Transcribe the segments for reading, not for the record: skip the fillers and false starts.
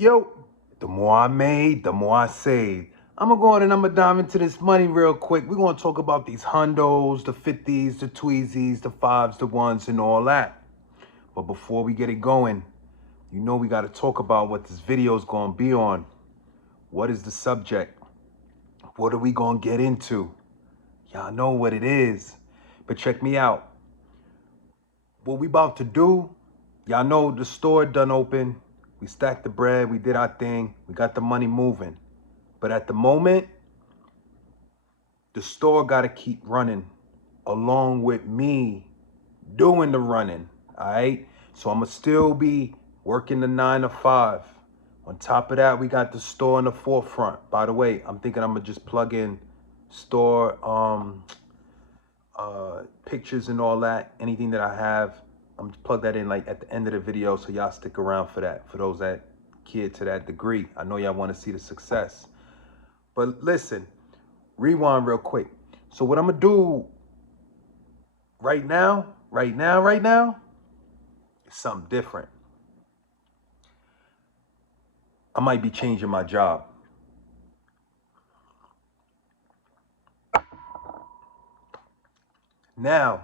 Yo, the more I made, the more I saved. I'm gonna go on and I'm gonna dive into this money real quick. We're gonna talk about these hundos, the 50s, the tweezies, the fives, the ones, and all that. But before we get it going, you know we gotta talk about what this video is gonna be on. What is the subject? What are we gonna get into? Y'all know what it is. But check me out. What we about to do, y'all know the store done open. We stacked the bread, we did our thing, we got the money moving. But at the moment, the store gotta keep running along with me doing the running, all right? So I'ma still be working the 9 to 5. On top of that, we got the store in the forefront. By the way, I'm thinking I'm gonna just plug in store pictures and all that, anything that I have. I'm gonna plug that in like at the end of the video, so y'all stick around for that, for those that care to that degree. I know y'all wanna see the success. But listen, rewind real quick. So what I'm gonna do right now, is something different. I might be changing my job. Now,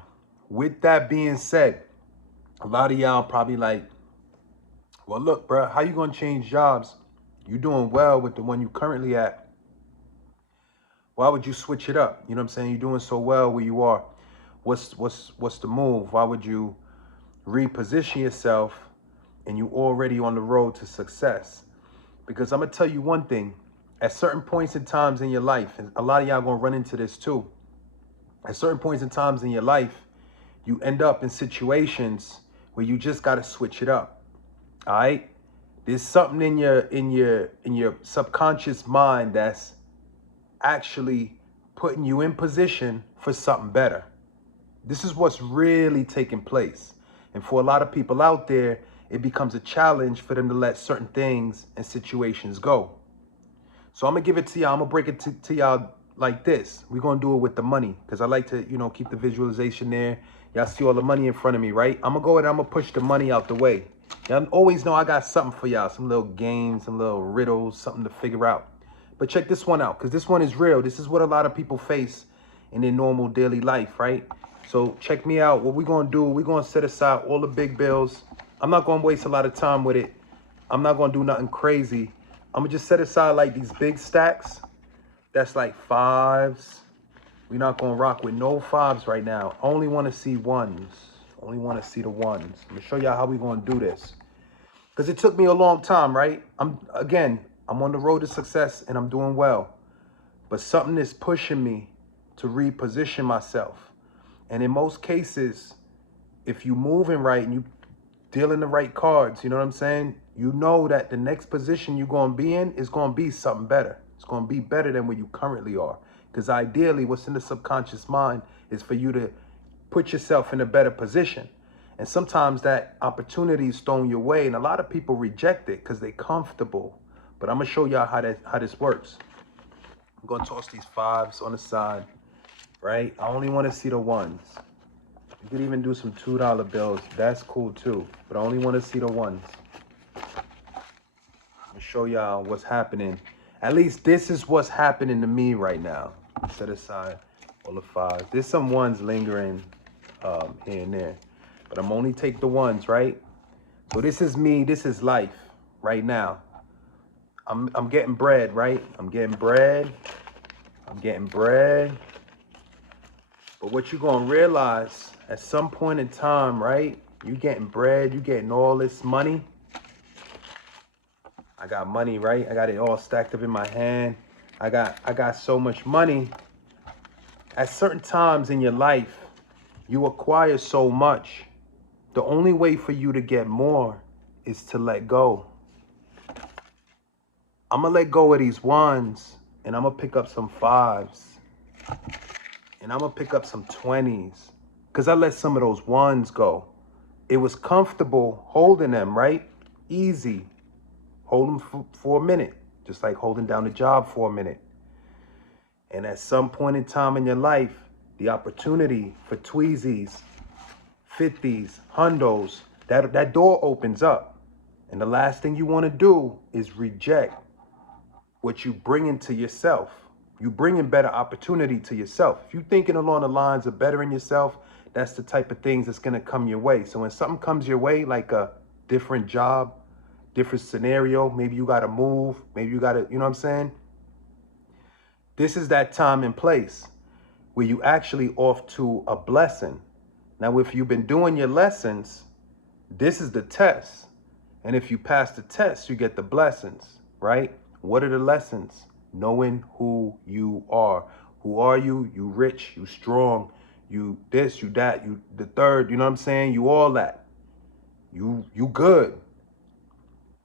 with that being said, a lot of y'all probably like, well, look, bro, how you gonna change jobs? You doing well with the one you currently at. Why would you switch it up? You know what I'm saying? You're doing so well where you are. What's the move? Why would you reposition yourself and you already on the road to success? Because I'm gonna tell you one thing, at certain points in times in your life, and a lot of y'all gonna run into this too, at certain points in times in your life, you end up in situations where you just gotta switch it up. All right? There's something in your subconscious mind that's actually putting you in position for something better. This is what's really taking place. And for a lot of people out there, it becomes a challenge for them to let certain things and situations go. So I'm gonna give it to y'all. I'm gonna break it to y'all like this. We're gonna do it with the money, because I like to, keep the visualization there. Y'all see all the money in front of me, right? I'm gonna go and I'm gonna push the money out the way. Y'all always know I got something for y'all, some little games, some little riddles, something to figure out. But check this one out, because this one is real. This is what a lot of people face in their normal daily life, right? So check me out. What we're gonna do, we're gonna set aside all the big bills. I'm not gonna waste a lot of time with it. I'm not gonna do nothing crazy. I'm gonna just set aside like these big stacks. That's like fives. We're not gonna rock with no fives right now. I only wanna see ones. Only wanna see the ones. I'm gonna show y'all how we gonna do this. Because it took me a long time, right? I'm on the road to success and I'm doing well. But something is pushing me to reposition myself. And in most cases, if you moving right and you dealing the right cards, you know what I'm saying? You know that the next position you're going to be in is going to be something better. It's going to be better than where you currently are. Because ideally, what's in the subconscious mind is for you to put yourself in a better position. And sometimes that opportunity is thrown your way, and a lot of people reject it because they're comfortable. But I'm going to show y'all how this works. I'm going to toss these fives on the side, right? I only want to see the ones. You could even do some $2 bills. That's cool too. But I only want to see the ones. I'm going to show y'all what's happening. At least this is what's happening to me right now. Set aside all the fives. There's some ones lingering here and there. But I'm only take the ones, right? So this is me. This is life right now. I'm getting bread, right? I'm getting bread. But what you're going to realize at some point in time, right? You getting bread, you getting all this money. I got money, right? I got it all stacked up in my hand. I got so much money. At certain times in your life, you acquire so much. The only way for you to get more is to let go. I'm going to let go of these ones, and I'm going to pick up some fives. And I'm going to pick up some 20s, because I let some of those ones go. It was comfortable holding them, right? Easy. Hold them for a minute, just like holding down the job for a minute. And at some point in time in your life, the opportunity for tweezies, 50s, hundos, that door opens up. And the last thing you want to do is reject what you bring into yourself. You bring in better opportunity to yourself. If you're thinking along the lines of bettering yourself, that's the type of things that's going to come your way. So when something comes your way, like a different job, different scenario, maybe you got to move, maybe you got to, you know what I'm saying? This is that time and place where you actually off to a blessing. Now, if you've been doing your lessons, this is the test. And if you pass the test, you get the blessings, right? What are the lessons? Knowing who you are. Who are you? You rich, you strong, you this, you that, you the third, you know what I'm saying? You all that. You good.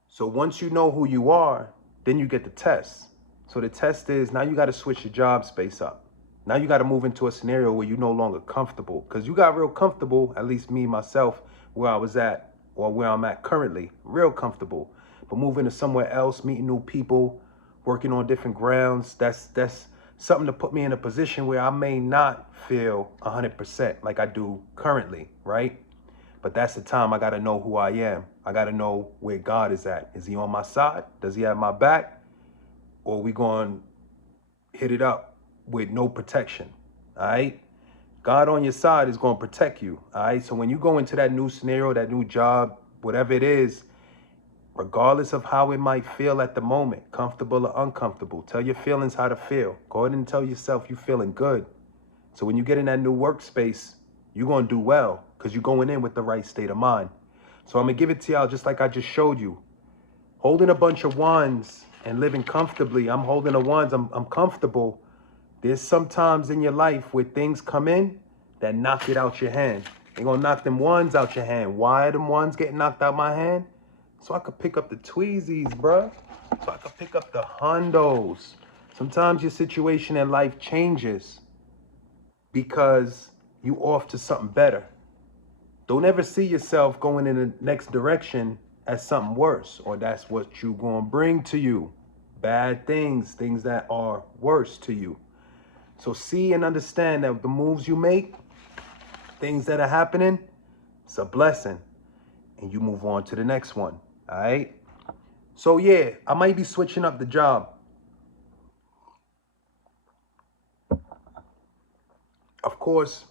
So once you know who you are, then you get the test. So the test is now you got to switch your job space up. Now you got to move into a scenario where you're no longer comfortable, because you got real comfortable, at least me, myself, where I was at or where I'm at currently, real comfortable. But moving to somewhere else, meeting new people, working on different grounds, that's something to put me in a position where I may not feel 100% like I do currently, right? But that's the time I got to know who I am. I got to know where God is at. Is he on my side? Does he have my back? Or are we going to hit it up with no protection? All right? God on your side is going to protect you. All right? So when you go into that new scenario, that new job, whatever it is, regardless of how it might feel at the moment, comfortable or uncomfortable, tell your feelings how to feel. Go ahead and tell yourself you're feeling good. So when you get in that new workspace, you're going to do well because you're going in with the right state of mind. So I'm going to give it to y'all just like I just showed you. Holding a bunch of wands and living comfortably. I'm holding the wands. I'm comfortable. There's sometimes in your life where things come in that knock it out your hand. They're going to knock them wands out your hand. Why are them wands getting knocked out my hand? So I could pick up the Tweezies, bruh. So I could pick up the Hondos. Sometimes your situation in life changes because you off to something better. Don't ever see yourself going in the next direction as something worse, or that's what you gonna bring to you. Bad things, things that are worse to you. So see and understand that the moves you make, things that are happening, it's a blessing. And you move on to the next one, all right? So yeah, I might be switching up the job. Of course,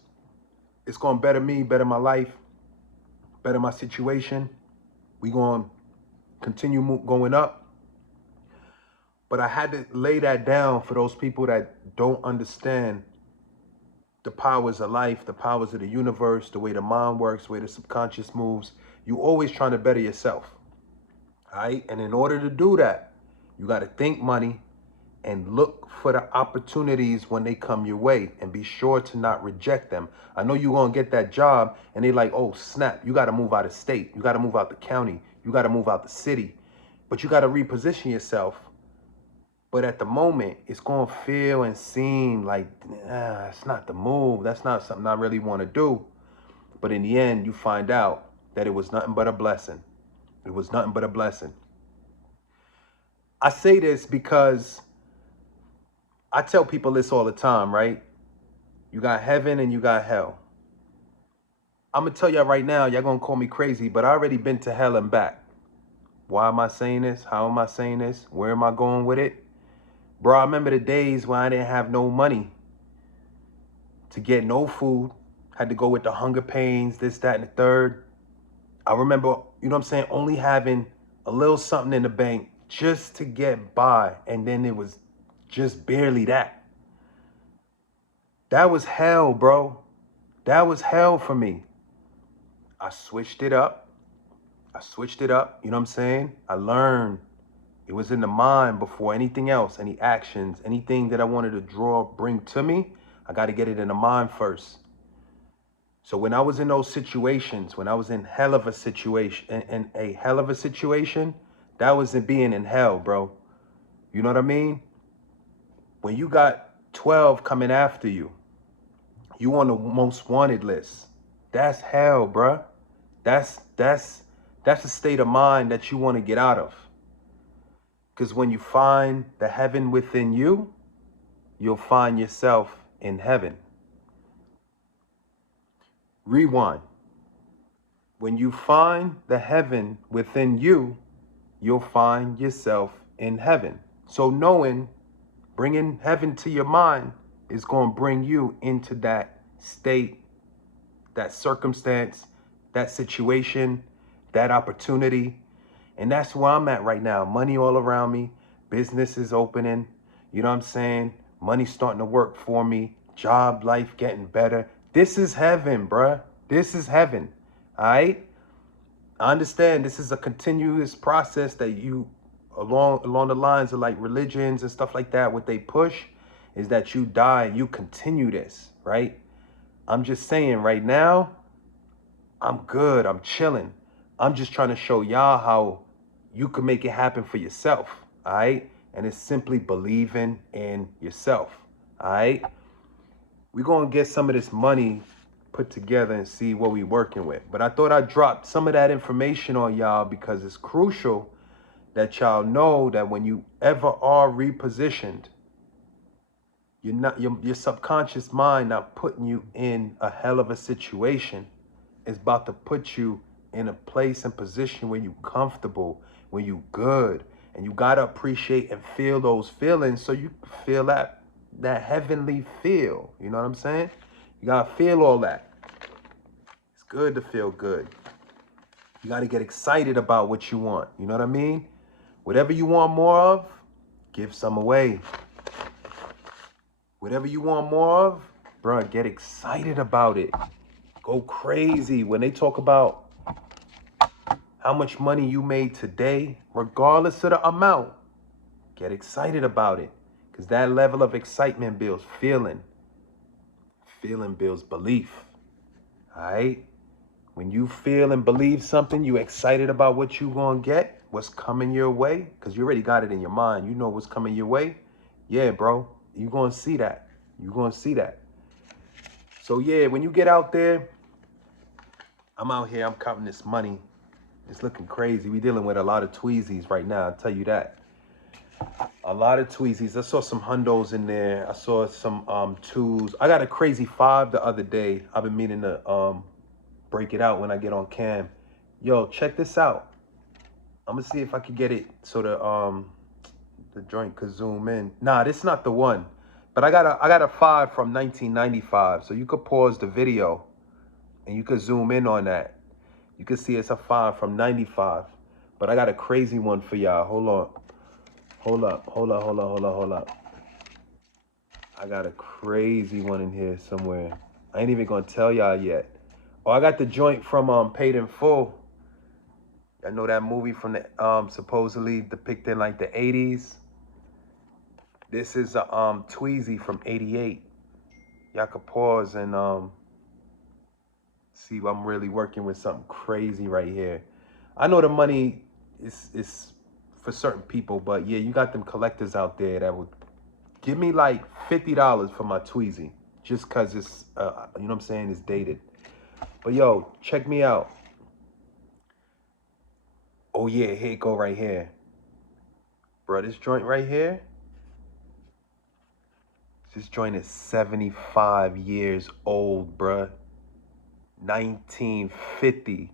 it's gonna better me, better my life, better my situation. We gonna continue going up. But I had to lay that down for those people that don't understand the powers of life, the powers of the universe, the way the mind works, the way the subconscious moves. You always trying to better yourself, all right? And in order to do that, you got to think money and look for the opportunities when they come your way and be sure to not reject them. I know you're going to get that job and they're like, oh, snap, you got to move out of state. You got to move out the county. You got to move out the city. But you got to reposition yourself. But at the moment, it's going to feel and seem like, it's not the move. That's not something I really want to do. But in the end, you find out that it was nothing but a blessing. It was nothing but a blessing. I say this because I tell people this all the time, right? You got heaven and you got hell. I'm going to tell y'all right now, y'all going to call me crazy, but I already been to hell and back. Why am I saying this? How am I saying this? Where am I going with it? Bro, I remember the days when I didn't have no money to get no food. Had to go with the hunger pains, this, that, and the third. I remember, you know what I'm saying, only having a little something in the bank just to get by. And then it was just barely that. That was hell, bro. That was hell for me. I switched it up. You know what I'm saying? I learned. It was in the mind before anything else, any actions, anything that I wanted to bring to me, I got to get it in the mind first. So when I was in those situations, when I was in hell of a situation, that was in being in hell, bro. You know what I mean? When you got 12 coming after you, you on the most wanted list. That's hell, bro. That's a state of mind that you want to get out of. Because when you find the heaven within you, you'll find yourself in heaven. Rewind. When you find the heaven within you, you'll find yourself in heaven. So knowing, bringing heaven to your mind is going to bring you into that state, that circumstance, that situation, that opportunity. And that's where I'm at right now. Money all around me. Business is opening. You know what I'm saying? Money starting to work for me. Job life getting better. This is heaven, bruh. This is heaven. All right? I understand this is a continuous process that you, along the lines of like religions and stuff like that, what they push is that you die and you continue this, right? I'm just saying right now, I'm good. I'm chilling. I'm just trying to show y'all how you can make it happen for yourself, all right? And it's simply believing in yourself, all right? We're going to get some of this money put together and see what we working with. But I thought I'd drop some of that information on y'all because it's crucial that y'all know that when you ever are repositioned, you're not, your subconscious mind not putting you in a hell of a situation. It's about to put you in a place and position where you comfortable, when you good, and you gotta appreciate and feel those feelings so you feel that heavenly feel. You know what I'm saying? You gotta feel all that. It's good to feel good. You gotta get excited about what you want. You know what I mean? Whatever you want more of, give some away. Whatever you want more of, bruh, get excited about it. Go crazy. When they talk about how much money you made today, regardless of the amount, get excited about it. Because that level of excitement builds feeling. Feeling builds belief. All right? When you feel and believe something, you excited about what you gonna get, what's coming your way, because you already got it in your mind. You know what's coming your way. Yeah, bro, you gonna see that. You gonna see that. So yeah, when you get out there, I'm out here, I'm counting this money. It's looking crazy. We dealing with a lot of tweezies right now, I'll tell you that. A lot of tweezies. I saw some hundos in there. I saw some twos. I got a crazy 5 the other day. I've been meaning to break it out when I get on cam. Yo, check this out. I'm gonna see if I can get it so the joint could zoom in. Nah, this is not the one. But I got a 5 from 1995. So you could pause the video and you could zoom in on that. You can see it's a 5 from 95. But I got a crazy one for y'all. Hold on. Hold up. I got a crazy one in here somewhere. I ain't even gonna tell y'all yet. Oh, I got the joint from Paid in Full. I know that movie from the supposedly depicting like the 80s. This is a Tweezy from 88. Y'all could pause and see I'm really working with something crazy right here. I know the money is for certain people, but yeah, you got them collectors out there that would give me like $50 for my Tweezy just cause it's you know what I'm saying, it's dated. But yo, check me out. Oh yeah, here it go right here. Bro, this joint right here. This joint is 75 years old, bruh. 1950.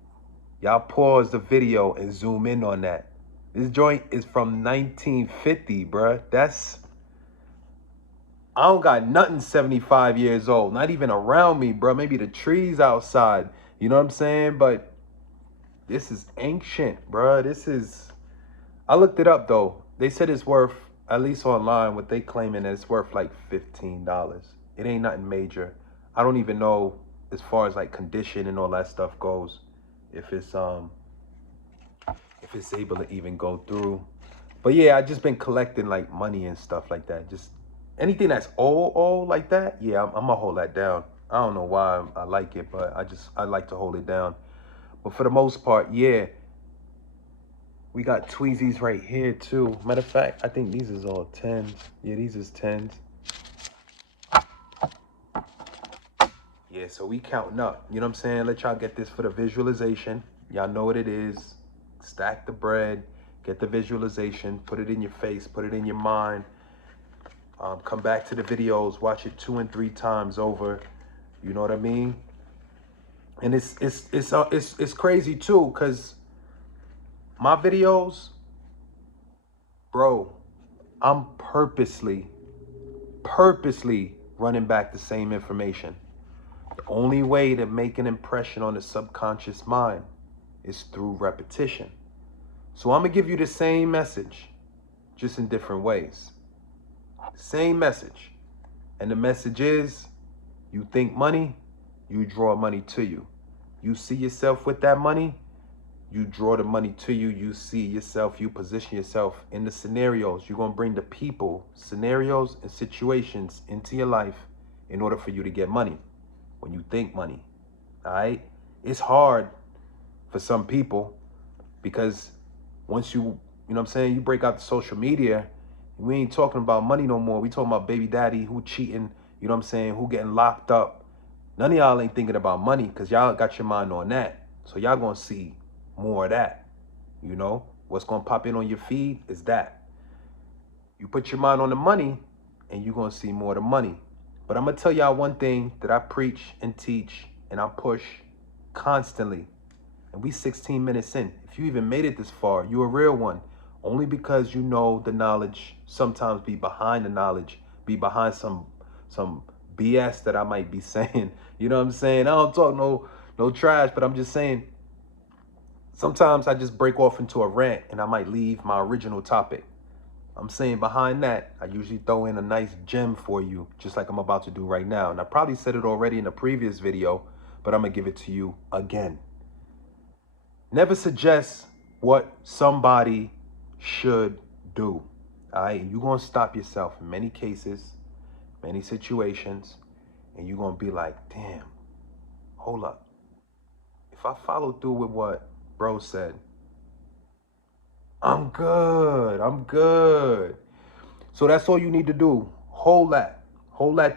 Y'all pause the video and zoom in on that. This joint is from 1950, bruh. I don't got nothing 75 years old. Not even around me, bruh. Maybe the trees outside. You know what I'm saying? But this is ancient, bruh. I looked it up, though. They said it's worth, at least online, what they claiming that it's worth like $15. It ain't nothing major. I don't even know as far as like condition and all that stuff goes, if it's able to even go through. But yeah, I just been collecting like money and stuff like that. Just anything that's old like that, yeah, I'm gonna hold that down. I don't know why I like it, but I like to hold it down. But for the most part, yeah. We got Tweezies right here too. Matter of fact, I think these is all 10s. Yeah, these is 10s. Yeah, so we counting up. You know what I'm saying? Let y'all get this for the visualization. Y'all know what it is. Stack the bread. Get the visualization. Put it in your face. Put it in your mind. Come back to the videos. Watch it 2 and 3 times over. You know what I mean? And it's crazy too, because my videos, Bro, I'm purposely running back the same information. The only way to make an impression on the subconscious mind is through repetition. So I'm gonna give you the same message, just in different ways. Same message. And the message is, you think money, you draw money to you. You see yourself with that money, you draw the money to you. You see yourself, you position yourself in the scenarios. You're going to bring the people, scenarios, and situations into your life in order for you to get money. When you think money, all right? It's hard for some people because once you know what I'm saying, you break out the social media, we ain't talking about money no more. We talking about baby daddy, who cheating, you know what I'm saying, who getting locked up. None of y'all ain't thinking about money because y'all got your mind on that. So y'all going to see more of that. You know, what's going to pop in on your feed is that. You put your mind on the money and you're going to see more of the money. But I'm going to tell y'all one thing that I preach and teach and I push constantly. And we 16 minutes in. If you even made it this far, you're a real one. Only because you know the knowledge, sometimes be behind the knowledge, be behind some BS that I might be saying. You know what I'm saying? I don't talk no trash, but I'm just saying, sometimes I just break off into a rant and I might leave my original topic. I'm saying behind that, I usually throw in a nice gem for you, just like I'm about to do right now. And I probably said it already in a previous video, but I'm going to give it to you again. Never suggest what somebody should do. All right? You're going to stop yourself in many cases, many situations, and you're going to be like, damn, hold up. If I follow through with what bro said, I'm good. So that's all you need to do. Hold that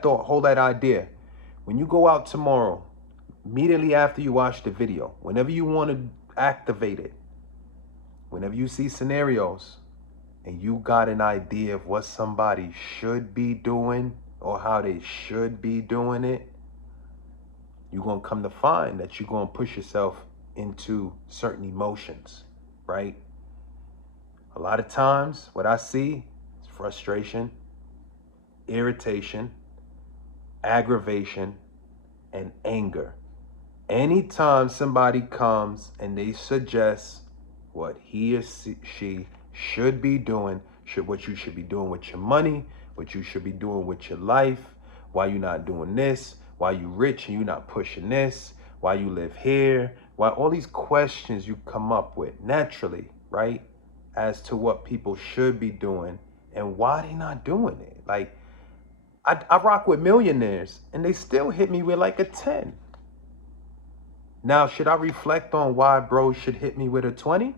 thought, hold that idea. When you go out tomorrow, immediately after you watch the video, whenever you want to activate it, whenever you see scenarios and you got an idea of what somebody should be doing or how they should be doing it, you're going to come to find that you're going to push yourself into certain emotions, right? A lot of times what I see is frustration, irritation, aggravation, and anger. Anytime somebody comes and they suggest what he or she should be doing, what you should be doing with your money, what you should be doing with your life, why you not doing this, why you rich and you not pushing this, why you live here, why all these questions you come up with naturally, right? As to what people should be doing and why they not doing it. Like, I rock with millionaires and they still hit me with like a 10. Now, should I reflect on why bro should hit me with a 20?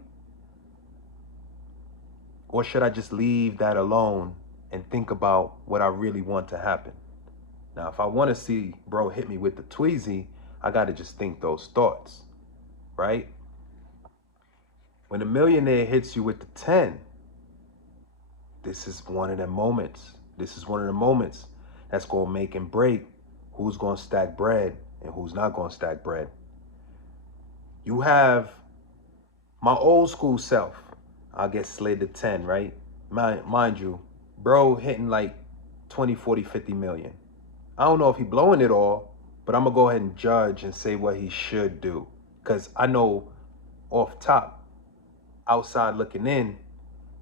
Or should I just leave that alone and think about what I really want to happen? Now, if I want to see bro hit me with the tweezy, I got to just think those thoughts, right? When a millionaire hits you with the 10, this is one of the moments. This is one of the moments that's going to make and break who's going to stack bread and who's not going to stack bread. You have my old school self. I'll get slid to 10, right? Mind you, bro hitting like 20, 40, 50 million. I don't know if he blowing it all, but I'm going to go ahead and judge and say what he should do. Because I know off top, outside looking in,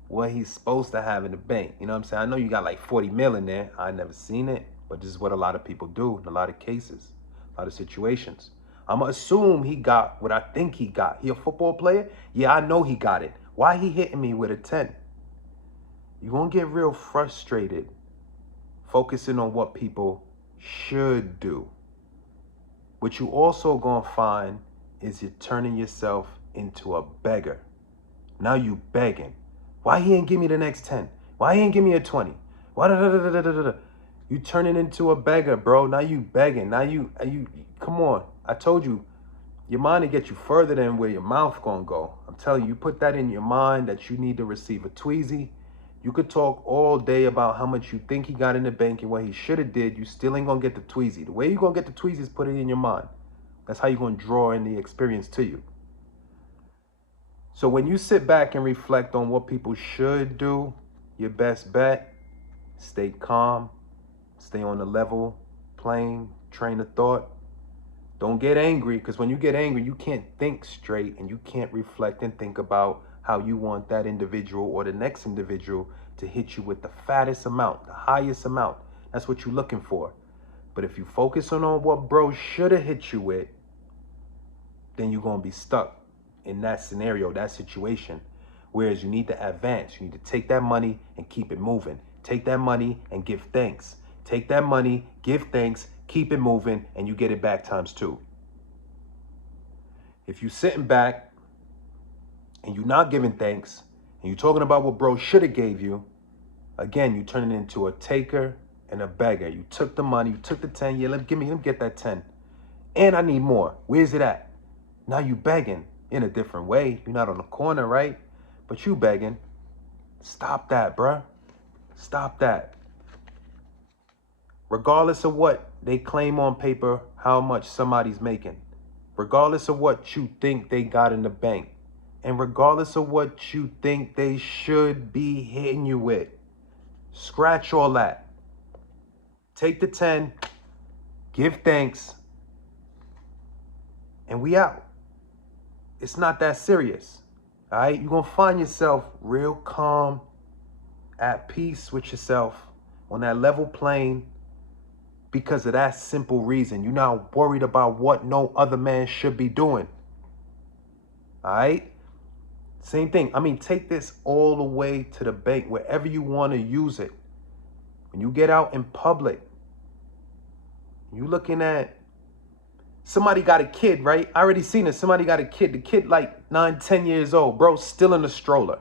what he's supposed to have in the bank. You know what I'm saying? I know you got like 40 mil in there. I never seen it, but this is what a lot of people do in a lot of cases, a lot of situations. I'm going to assume he got what I think he got. He a football player? Yeah, I know he got it. Why he hitting me with a 10? You're going to get real frustrated focusing on what people should do. What you also going to find is you're turning yourself into a beggar. Now you begging. Why he ain't give me the next 10? Why he ain't give me a 20? Why You turning into a beggar, bro. Now you begging. Now you come on. I told you, your mind will get you further than where your mouth gonna go. I'm telling you, you put that in your mind that you need to receive a tweezy. You could talk all day about how much you think he got in the bank and what he should have did. You still ain't gonna get the tweezy. The way you gonna get the tweezy is put it in your mind. That's how you gonna draw in the experience to you. So when you sit back and reflect on what people should do, your best bet, stay calm, stay on the level playing train of thought. Don't get angry, because when you get angry, you can't think straight and you can't reflect and think about how you want that individual or the next individual to hit you with the fattest amount, the highest amount. That's what you're looking for. But if you focus on what bro should have hit you with, then you're going to be stuck in that scenario, that situation. Whereas you need to advance. You need to take that money and keep it moving. Take that money and give thanks. Take that money, give thanks, keep it moving, and you get it back ×2. If you're sitting back and you're not giving thanks, and you're talking about what bro should have gave you, again, you turn it into a taker and a beggar. You took the money, you took the 10, yeah, let me get that 10. And I need more. Where's it at? Now you begging in a different way. You're not on the corner, right? But you begging. Stop that, bruh. Stop that. Regardless of what they claim on paper, how much somebody's making, regardless of what you think they got in the bank, and regardless of what you think they should be hitting you with, scratch all that. Take the 10, give thanks, and we out. It's not that serious, all right? You're going to find yourself real calm, at peace with yourself, on that level plane, because of that simple reason. You're not worried about what no other man should be doing, all right? Same thing. I mean, take this all the way to the bank, wherever you want to use it. When you get out in public, you looking at somebody got a kid, right? I already seen it. Somebody got a kid. The kid like 9, 10 years old. Bro, still in the stroller.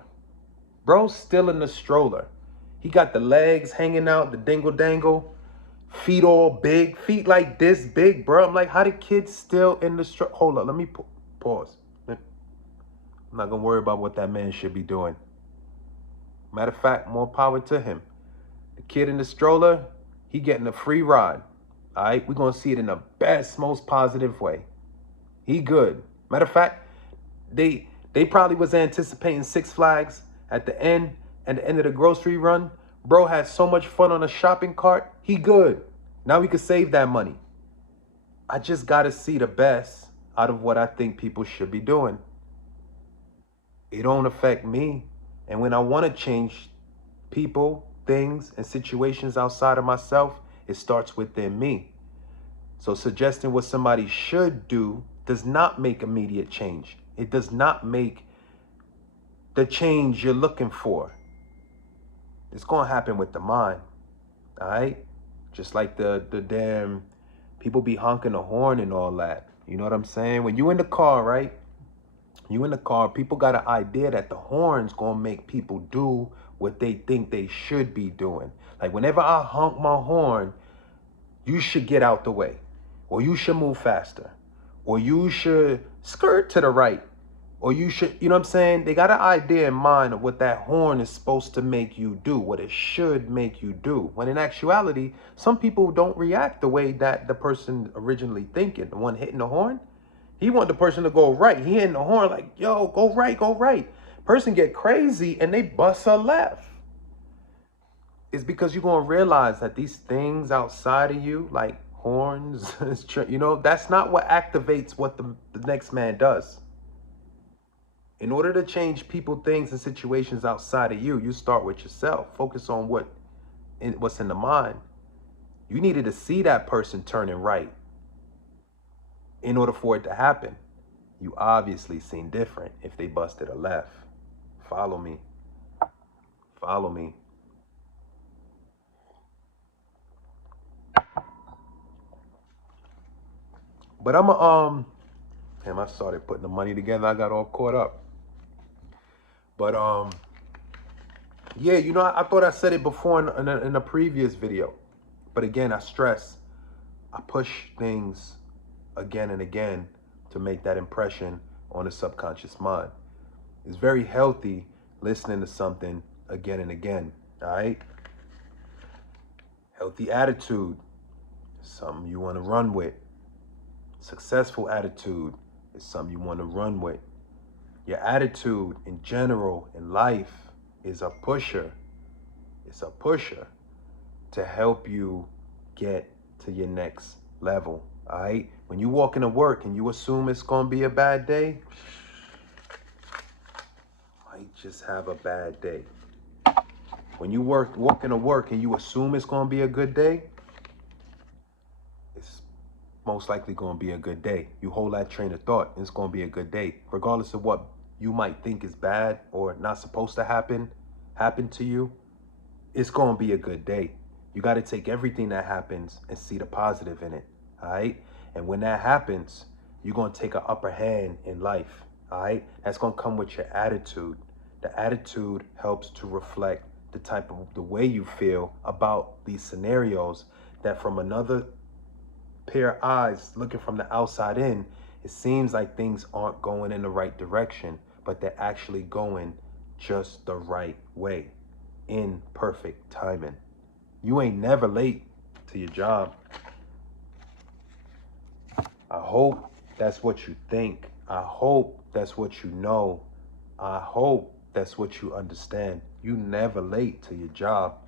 Bro, still in the stroller. He got the legs hanging out, the dingle dangle. Feet all big. Feet like this big, bro. I'm like, how the kid still in the stroller? Hold up. Let me pause. I'm not going to worry about what that man should be doing. Matter of fact, more power to him. The kid in the stroller, he getting a free ride. All right, we're going to see it in the best, most positive way. He good. Matter of fact, they probably was anticipating Six Flags at the end of the grocery run. Bro had so much fun on a shopping cart. He good. Now we could save that money. I just got to see the best out of what I think people should be doing. It don't affect me. And when I want to change people, things, and situations outside of myself, it starts within me. So suggesting what somebody should do does not make immediate change. It does not make the change you're looking for. It's going to happen with the mind. All right? Just like the damn people be honking the horn and all that. You know what I'm saying? When you in the car, right? You in the car, people got an idea that the horn's going to make people do what they think they should be doing. Like whenever I honk my horn, you should get out the way, or you should move faster, or you should skirt to the right, or you should, you know what I'm saying? They got an idea in mind of what that horn is supposed to make you do, what it should make you do. When in actuality, some people don't react the way that the person originally thinking, the one hitting the horn. He want the person to go right. He hitting the horn like, yo, go right, go right. Person get crazy and they bust a left. It's because you're going to realize that these things outside of you, like horns, you know, that's not what activates what the next man does. In order to change people, things, and situations outside of you, you start with yourself. Focus on what's in the mind. You needed to see that person turning right in order for it to happen. You obviously seen different if they busted a left. Follow me. Follow me. But damn, I started putting the money together. I got all caught up. But yeah, you know, I thought I said it before in a previous video. But again, I stress, I push things again and again to make that impression on the subconscious mind. It's very healthy listening to something again and again, all right? Healthy attitude is something you want to run with. Successful attitude is something you want to run with. Your attitude in general in life is a pusher. It's a pusher to help you get to your next level. All right. When you walk into work and you assume it's going to be a bad day, might just have a bad day. When you walk into work and you assume it's going to be a good day, it's most likely going to be a good day. You hold that train of thought, and it's going to be a good day. Regardless of what you might think is bad or not supposed to happen to you, it's going to be a good day. You got to take everything that happens and see the positive in it, all right? And when that happens, you're going to take an upper hand in life, all right? That's going to come with your attitude. The attitude helps to reflect the way you feel about these scenarios, that from another pair of eyes looking from the outside in, it seems like things aren't going in the right direction, but they're actually going just the right way, in perfect timing. You ain't never late to your job. I hope that's what you think. I hope that's what you know. I hope that's what you understand. You never late to your job.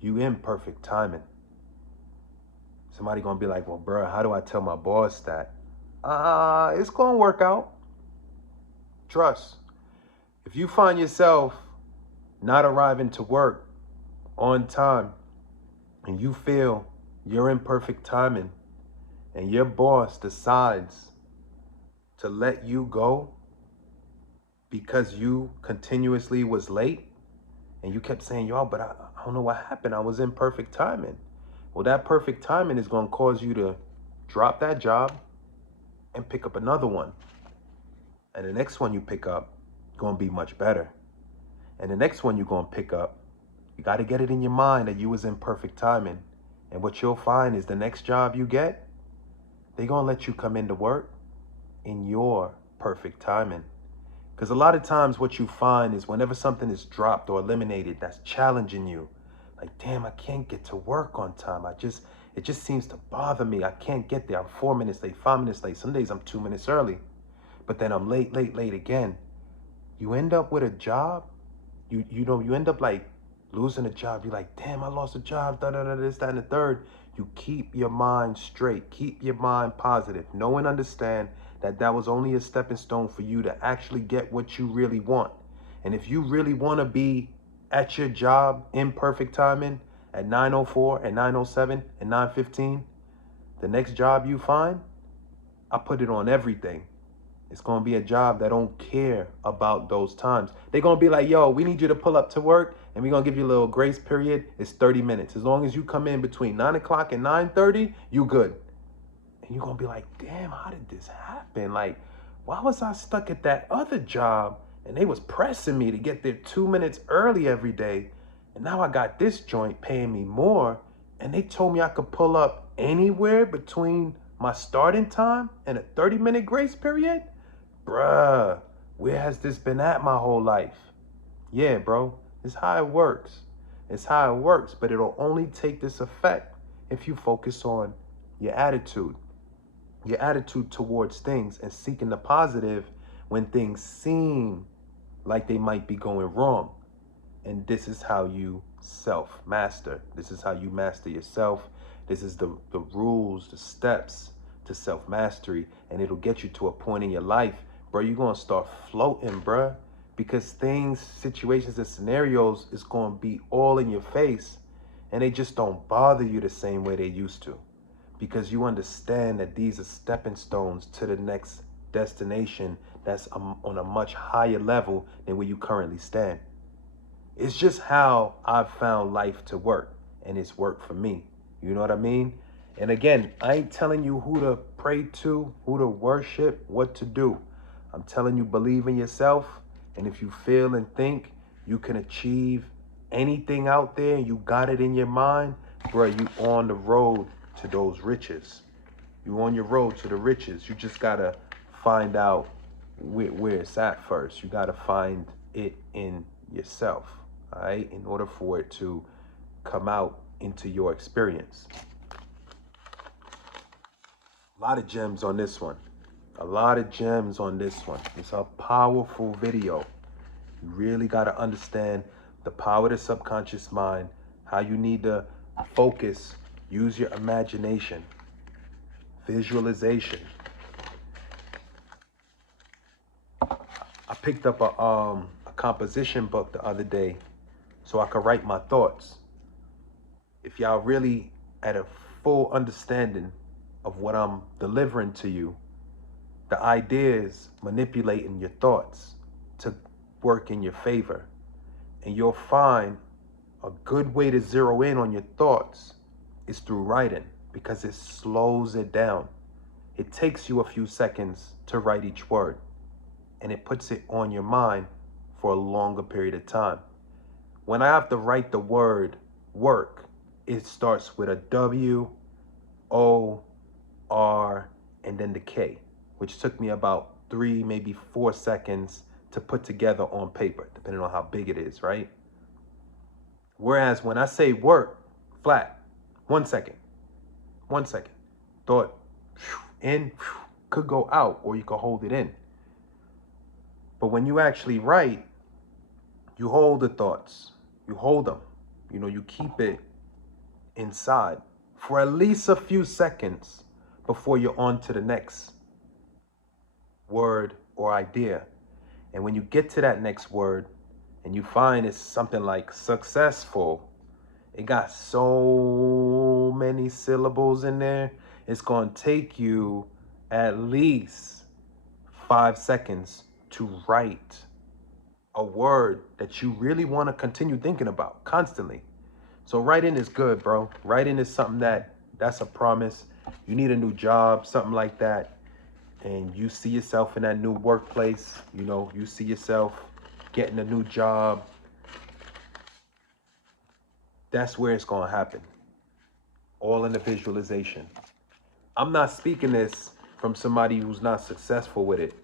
You in perfect timing. Somebody gonna be like, well, bro, how do I tell my boss that? It's gonna work out. Trust. If you find yourself not arriving to work on time and you feel you're in perfect timing and your boss decides to let you go because you continuously was late and you kept saying, yo, but I don't know what happened. I was in perfect timing. Well, that perfect timing is going to cause you to drop that job and pick up another one. And the next one you pick up is going to be much better. And the next one you're going to pick up, you got to get it in your mind that you was in perfect timing. And what you'll find is the next job you get, they're going to let you come into work in your perfect timing. Because a lot of times what you find is whenever something is dropped or eliminated that's challenging you, like, damn, I can't get to work on time. It just seems to bother me. I can't get there. I'm 4 minutes late, 5 minutes late. Some days I'm 2 minutes early, but then I'm late again. You end up with a job. You end up like losing a job. You're like, damn, I lost a job, this, that, and the third. You keep your mind straight. Keep your mind positive. Know and understand that was only a stepping stone for you to actually get what you really want. And if you really want to be at your job in perfect timing at 9:04, at 9:07, at 9:15, the next job you find, I put it on everything. It's going to be a job that don't care about those times. They're going to be like, yo, we need you to pull up to work and we're going to give you a little grace period. It's 30 minutes. As long as you come in between 9 o'clock and 9:30, you good. And you're going to be like, damn, how did this happen? Like, why was I stuck at that other job and they was pressing me to get there 2 minutes early every day? And now I got this joint paying me more. And they told me I could pull up anywhere between my starting time and a 30-minute grace period? Bruh, where has this been at my whole life? Yeah, bro, it's how it works. It's how it works, but it'll only take this effect if you focus on your attitude towards things and seeking the positive when things seem like they might be going wrong. And this is how you self-master. This is how you master yourself. This is the rules, the steps to self-mastery, and it'll get you to a point in your life, bro, you're going to start floating, bro, because things, situations, and scenarios is going to be all in your face, and they just don't bother you the same way they used to, because you understand that these are stepping stones to the next destination that's on a much higher level than where you currently stand. It's just how I've found life to work, and it's worked for me. You know what I mean? And again, I ain't telling you who to pray to, who to worship, what to do. I'm telling you, believe in yourself. And if you feel and think you can achieve anything out there and you got it in your mind, bro, you on the road to those riches. You on your road to the riches. You just got to find out where it's at first. You got to find it in yourself, all right, in order for it to come out into your experience. A lot of gems on this one. It's a powerful video. You really got to understand the power of the subconscious mind, how you need to focus, use your imagination, visualization. I picked up a composition book the other day so I could write my thoughts. If y'all really at a full understanding of what I'm delivering to you, the idea is manipulating your thoughts to work in your favor. And you'll find a good way to zero in on your thoughts is through writing, because it slows it down. It takes you a few seconds to write each word, and it puts it on your mind for a longer period of time. When I have to write the word work, it starts with a W, O, R, and then the K, which took me about 3, maybe 4 seconds to put together on paper, depending on how big it is, right? Whereas when I say work, flat, 1 second, 1 second, thought in, could go out, or you could hold it in. But when you actually write, you hold the thoughts, you hold them, you keep it inside for at least a few seconds before you're on to the next word or idea. And when you get to that next word and you find it's something like successful, it got so many syllables in there, it's going to take you at least 5 seconds to write a word that you really want to continue thinking about constantly. So writing is good, bro. Writing is something that's a promise. You need a new job, something like that, and you see yourself in that new workplace, you see yourself getting a new job. That's where it's going to happen. All in the visualization. I'm not speaking this from somebody who's not successful with it.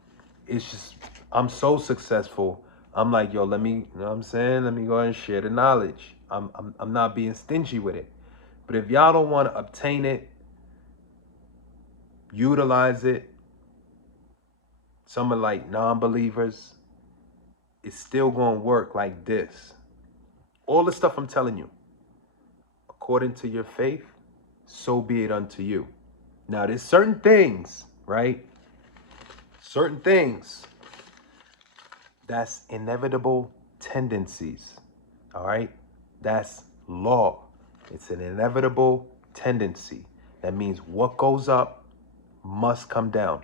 It's just, I'm so successful. I'm like, yo, let me, you know what I'm saying? Let me go ahead and share the knowledge. I'm not being stingy with it. But if y'all don't want to obtain it, utilize it, some are like non-believers, it's still going to work like this. All the stuff I'm telling you, according to your faith, so be it unto you. Now, there's certain things, right? Certain things that's inevitable tendencies, all right? That's law. It's an inevitable tendency. That means what goes up must come down.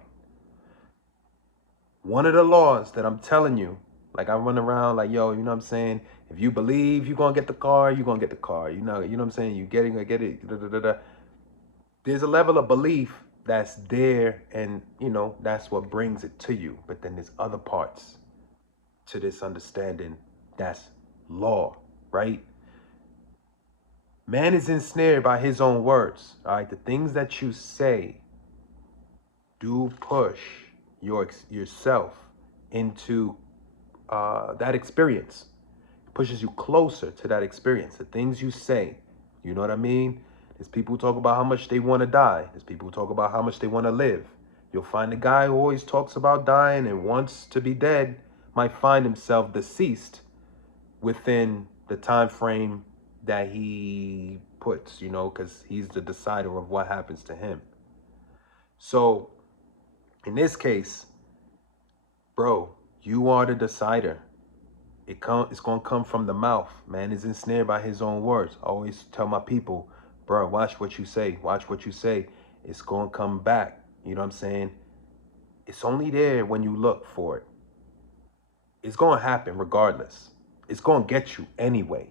One of the laws that I'm telling you, like I run around like, yo, you know what I'm saying? If you believe you're going to get the car, you're going to get the car. You know what I'm saying? You get it. Da, da, da, da. There's a level of belief that's there, and, that's what brings it to you. But then there's other parts to this understanding that's law, right? Man is ensnared by his own words, all right? The things that you say do push yourself into that experience. It pushes you closer to that experience. The things you say, you know what I mean? There's people who talk about how much they want to die. There's people who talk about how much they want to live. You'll find a guy who always talks about dying and wants to be dead might find himself deceased within the time frame that he puts, because he's the decider of what happens to him. So in this case, bro, you are the decider. It's going to come from the mouth. Man is ensnared by his own words. I always tell my people, bro, watch what you say. Watch what you say. It's going to come back. You know what I'm saying? It's only there when you look for it. It's going to happen regardless. It's going to get you anyway.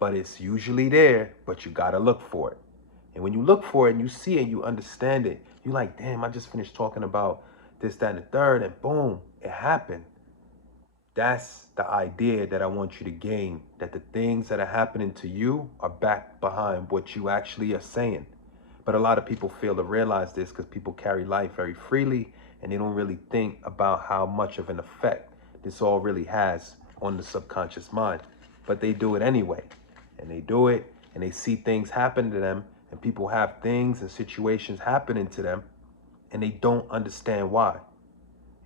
But it's usually there, but you got to look for it. And when you look for it and you see it, you understand it. You're like, damn, I just finished talking about this, that, and the third, and boom, it happened. That's the idea that I want you to gain, that the things that are happening to you are back behind what you actually are saying. But a lot of people fail to realize this because people carry life very freely and they don't really think about how much of an effect this all really has on the subconscious mind. But they do it anyway. And they do it and they see things happen to them, and people have things and situations happening to them and they don't understand why.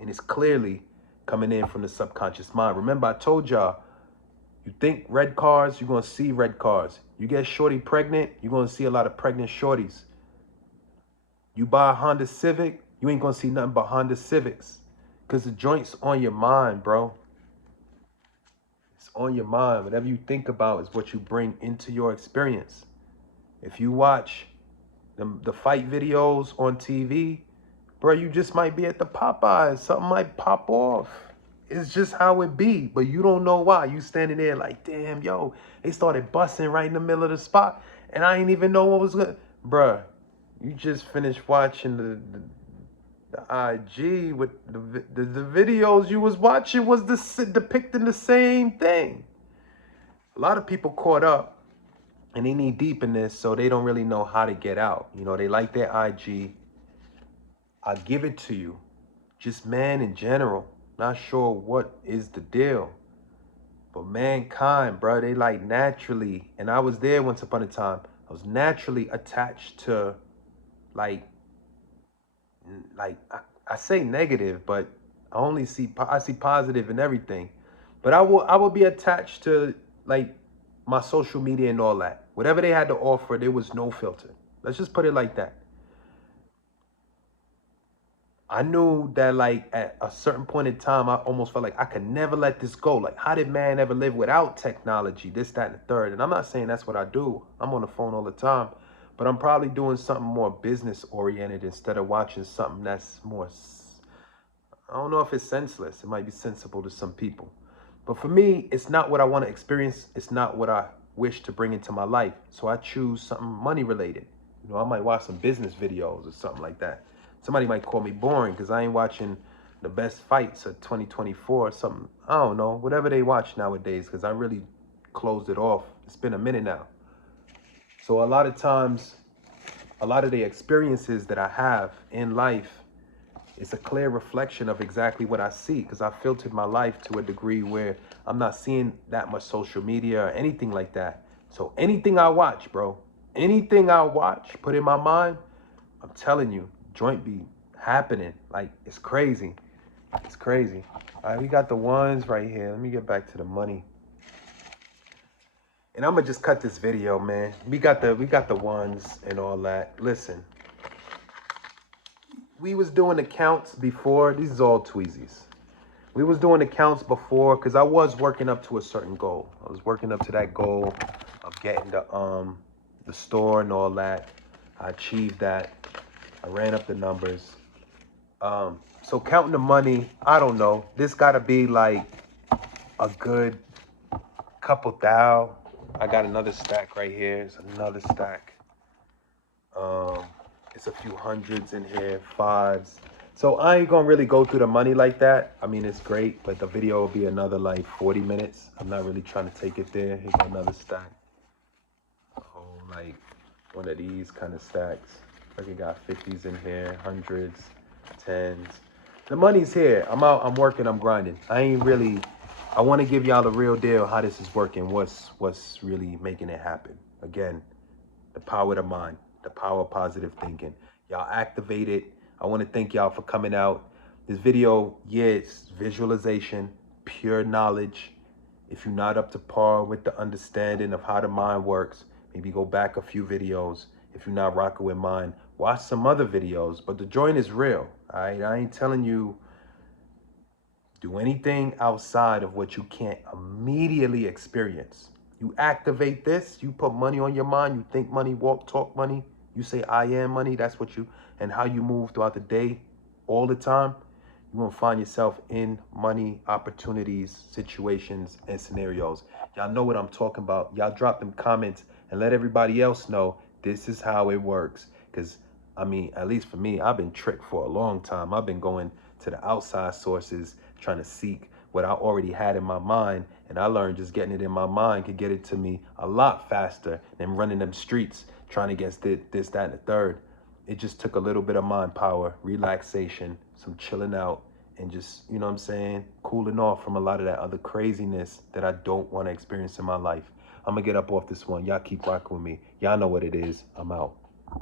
And it's clearly coming in from the subconscious mind. Remember, I told y'all You think red cars, you're going to see red cars. You get shorty pregnant, you're going to see a lot of pregnant shorties. You buy a Honda Civic, you ain't going to see nothing but Honda Civics. Because the joint's on your mind, bro. It's on your mind. Whatever you think about is what you bring into your experience. If you watch the fight videos on TV, bro, you just might be at the Popeyes. Something might pop off. It's just how it be. But you don't know why. You standing there like, damn, yo, they started busting right in the middle of the spot. And I ain't even know what was good. Bruh, you just finished watching the IG with the videos you was watching was depicting the same thing. A lot of people caught up and they knee deep in this, so they don't really know how to get out. You know, they like their IG. I give it to you. Just man in general. Not sure what is the deal. But mankind, bro, they like naturally, and I was there once upon a time, I was naturally attached to like I say negative, but I see positive in everything. But I will be attached to like my social media and all that. Whatever they had to offer, there was no filter. Let's just put it like that. I knew that like at a certain point in time, I almost felt like I could never let this go. Like, how did man ever live without technology? This, that, and the third. And I'm not saying that's what I do. I'm on the phone all the time. But I'm probably doing something more business oriented instead of watching something that's more, I don't know if it's senseless. It might be sensible to some people. But for me, it's not what I want to experience. It's not what I wish to bring into my life. So I choose something money related. You know, I might watch some business videos or something like that. Somebody might call me boring because I ain't watching the best fights of 2024 or something. I don't know, whatever they watch nowadays, because I really closed it off. It's been a minute now. So a lot of times, a lot of the experiences that I have in life is a clear reflection of exactly what I see, because I filtered my life to a degree where I'm not seeing that much social media or anything like that. So anything I watch, bro, anything I watch, put in my mind, I'm telling you, joint be happening. Like, it's crazy. It's crazy. All right, we got the ones right here. Let me get back to the money. And I'm gonna just cut this video, man. We got the ones and all that. Listen, we was doing accounts before. These is all Tweezies. We was doing accounts before because I was working up to a certain goal. I was working up to that goal of getting the store and all that. I achieved that. I ran up the numbers. So counting the money, I don't know. This gotta be like a good couple thou. I got another stack right here. It's another stack. It's a few hundreds in here, fives. So I ain't gonna really go through the money like that. I mean, it's great, but the video will be another like 40 minutes. I'm not really trying to take it there. Here's another stack. Oh, like one of these kind of stacks. Like you got 50s in here, hundreds, tens. The money's here. I'm out, I'm working, I'm grinding. I want to give y'all the real deal, how this is working, what's really making it happen. Again, the power of the mind, the power of positive thinking. Y'all activate it. I want to thank y'all for coming out. This video, yeah, it's visualization, pure knowledge. If you're not up to par with the understanding of how the mind works, maybe go back a few videos. If you're not rocking with mine, watch some other videos. But the joint is real, all right? I ain't telling you do anything outside of what you can't immediately experience. You activate this, you put money on your mind, you think money, walk, talk money, you say I am money, that's what you, and how you move throughout the day, all the time, you're gonna find yourself in money, opportunities, situations, and scenarios. Y'all know what I'm talking about. Y'all drop them comments and let everybody else know this is how it works. Because, I mean, at least for me, I've been tricked for a long time. I've been going to the outside sources, trying to seek what I already had in my mind. And I learned just getting it in my mind could get it to me a lot faster than running them streets, trying to get this, that, and the third. It just took a little bit of mind power, relaxation, some chilling out, and just, you know what I'm saying, cooling off from a lot of that other craziness that I don't want to experience in my life. I'm going to get up off this one. Y'all keep rocking with me. Y'all know what it is. I'm out.